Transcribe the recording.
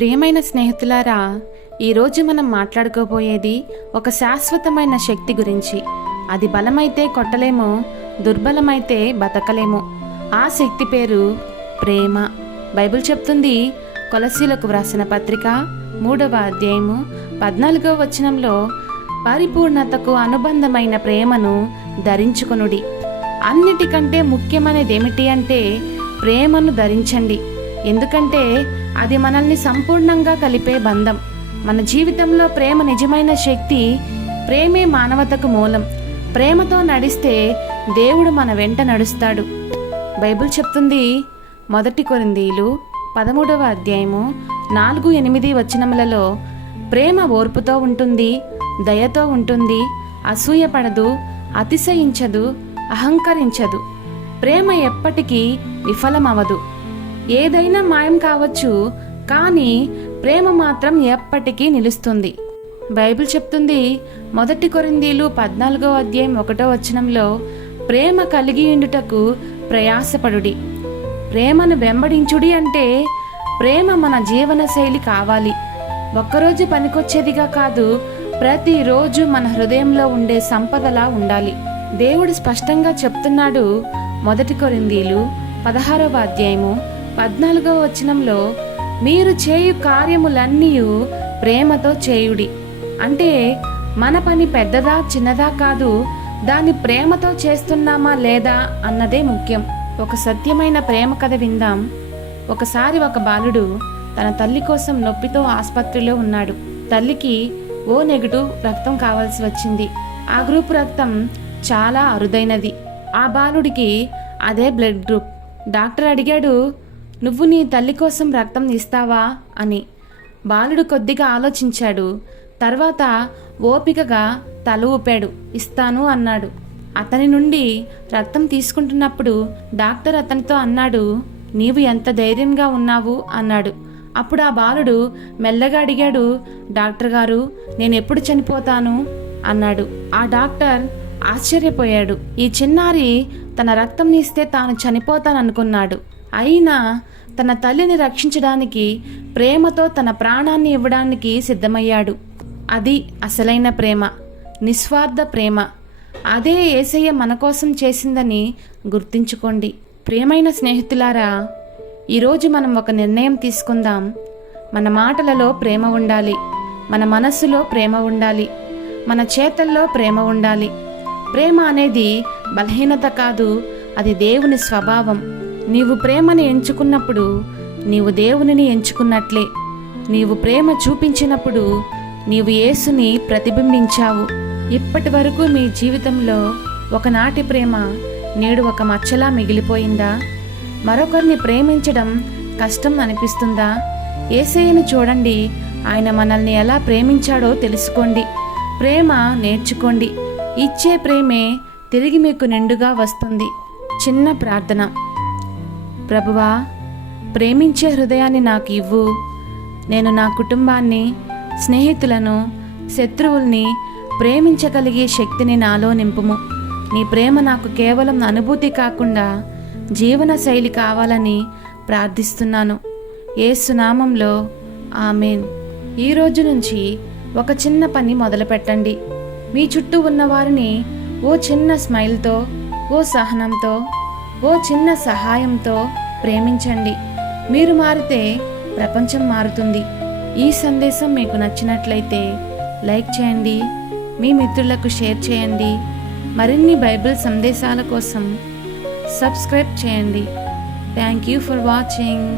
ప్రియమైన స్నేహితులారా ఈరోజు మనం మాట్లాడుకోబోయేది ఒక శాశ్వతమైన శక్తి గురించి. అది బలమైతే కొట్టలేము దుర్బలమైతే బతకలేము. ఆ శక్తి పేరు ప్రేమ. బైబిల్ చెప్తుంది కొలసీలకు వ్రాసిన పత్రిక మూడవ అధ్యాయము పద్నాలుగవ వచనంలో పరిపూర్ణతకు అనుబంధమైన ప్రేమను ధరించుకొనుడి. అన్నిటికంటే ముఖ్యమైనది ఏమిటి అంటే ప్రేమను ధరించండి. ఎందుకంటే అది మనల్ని సంపూర్ణంగా కలిపే బంధం. మన జీవితంలో ప్రేమ నిజమైన శక్తి ప్రేమే మానవతకు మూలం. ప్రేమతో నడిస్తే దేవుడు మన వెంట నడుస్తాడు. బైబిల్ చెప్తుంది మొదటి కొరిందీలు పదమూడవ అధ్యాయము నాలుగు ఎనిమిది వచనములలో ప్రేమ ఓర్పుతో ఉంటుంది దయతో ఉంటుంది అసూయపడదు అతిశయించదు అహంకరించదు. ప్రేమ ఎప్పటికీ విఫలమవదు ఏదైనా మాయం కావచ్చు కానీ ప్రేమ మాత్రం ఎప్పటికీ నిలుస్తుంది. బైబిల్ చెప్తుంది మొదటి కొరిందీలు పద్నాలుగో అధ్యాయం ఒకటో వచనంలో ప్రేమ కలిగి ఉండుటకు ప్రయాసపడుడి. ప్రేమను వెంబడించుడి అంటే ప్రేమ మన జీవన శైలి కావాలి. ఒక్కరోజు పనికొచ్చేదిగా కాదు ప్రతిరోజు మన హృదయంలో ఉండే సంపదలా ఉండాలి. దేవుడు స్పష్టంగా చెప్తున్నాడు మొదటి కొరిందీలు పదహారవ అధ్యాయము పద్నాలుగవ వచనంలో మీరు చేయు కార్యములన్నీ ప్రేమతో చేయుడి. అంటే మన పని పెద్దదా చిన్నదా కాదు దాన్ని ప్రేమతో చేస్తున్నామా లేదా అన్నదే ముఖ్యం. ఒక సత్యమైన ప్రేమ కథ విందాం. ఒకసారి ఒక బాలుడు తన తల్లి కోసం నొప్పితో ఆసుపత్రిలో ఉన్నాడు. తల్లికి ఓ నెగటివ్ రక్తం కావాల్సి వచ్చింది. ఆ గ్రూప్ రక్తం చాలా అరుదైనది. ఆ బాలుడికి అదే బ్లడ్ గ్రూప్. డాక్టర్ అడిగాడు నువ్వు నీ తల్లి కోసం రక్తం ఇస్తావా? అని బాలుడు కొద్దిగా ఆలోచించాడు. తర్వాత ఓపికగా తల ఊపాడు. ఇస్తాను అన్నాడు. అతని నుండి రక్తం తీసుకుంటున్నప్పుడు డాక్టర్ అతనితో అన్నాడు నీవు ఎంత ధైర్యంగా ఉన్నావు? అన్నాడు. అప్పుడు ఆ బాలుడు మెల్లగా అడిగాడు డాక్టర్ గారు నేను ఎప్పుడు చనిపోతాను? అన్నాడు. ఆ డాక్టర్ ఆశ్చర్యపోయాడు. ఈ చిన్నారి తన రక్తం ఇస్తే తాను చనిపోతాననుకున్నాడు. అయినా తన తల్లిని రక్షించడానికి ప్రేమతో తన ప్రాణాన్ని ఇవ్వడానికి సిద్ధమయ్యాడు. అది అసలైన ప్రేమ నిస్వార్థ ప్రేమ. అదే ఏసయ్య మన కోసం చేసిందని గుర్తుంచుకోండి. ప్రేమైన స్నేహితులారా ఈరోజు మనం ఒక నిర్ణయం తీసుకుందాం. మన మాటలలో ప్రేమ ఉండాలి. మన మనస్సులో ప్రేమ ఉండాలి. మన చేతల్లో ప్రేమ ఉండాలి. ప్రేమ అనేది బలహీనత కాదు అది దేవుని స్వభావం. నీవు ప్రేమని ఎంచుకున్నప్పుడు నీవు దేవునిని ఎంచుకున్నట్లే. నీవు ప్రేమ చూపించినప్పుడు నీవు యేసుని ప్రతిబింబించావు. ఇప్పటి వరకు మీ జీవితంలో ఒకనాటి ప్రేమ నేడు ఒక మచ్చలా మిగిలిపోయిందా? మరొకరిని ప్రేమించడం కష్టం అనిపిస్తుందా? ఏసయ్యను చూడండి. ఆయన మనల్ని ఎలా ప్రేమించాడో తెలుసుకోండి. ప్రేమ నేర్చుకోండి. ఇచ్చే ప్రేమే తిరిగి మీకు నిండుగా వస్తుంది. చిన్న ప్రార్థన. ప్రభువా ప్రేమించే హృదయాన్ని నాకు ఇవ్వు నేను నా కుటుంబాన్ని స్నేహితులను శత్రువుల్ని ప్రేమించగలిగే శక్తిని నాలో నింపుము. నీ ప్రేమ నాకు కేవలం అనుభూతి కాకుండా జీవన శైలి కావాలని ప్రార్థిస్తున్నాను. ఏసునామంలో ఆమెన్. ఈ రోజు నుంచి ఒక చిన్న పని మొదలుపెట్టండి. మీ చుట్టూ ఉన్నవారిని ఓ చిన్న స్మైల్తో ఓ సహనంతో ఓ చిన్న సహాయంతో ప్రేమించండి. మీరు మారితే ప్రపంచం మారుతుంది. ఈ సందేశం మీకు నచ్చినట్లయితే లైక్ చేయండి మీ మిత్రులకు షేర్ చేయండి మరిన్ని బైబిల్ సందేశాల కోసం సబ్స్క్రైబ్ చేయండి. Thank you for watching.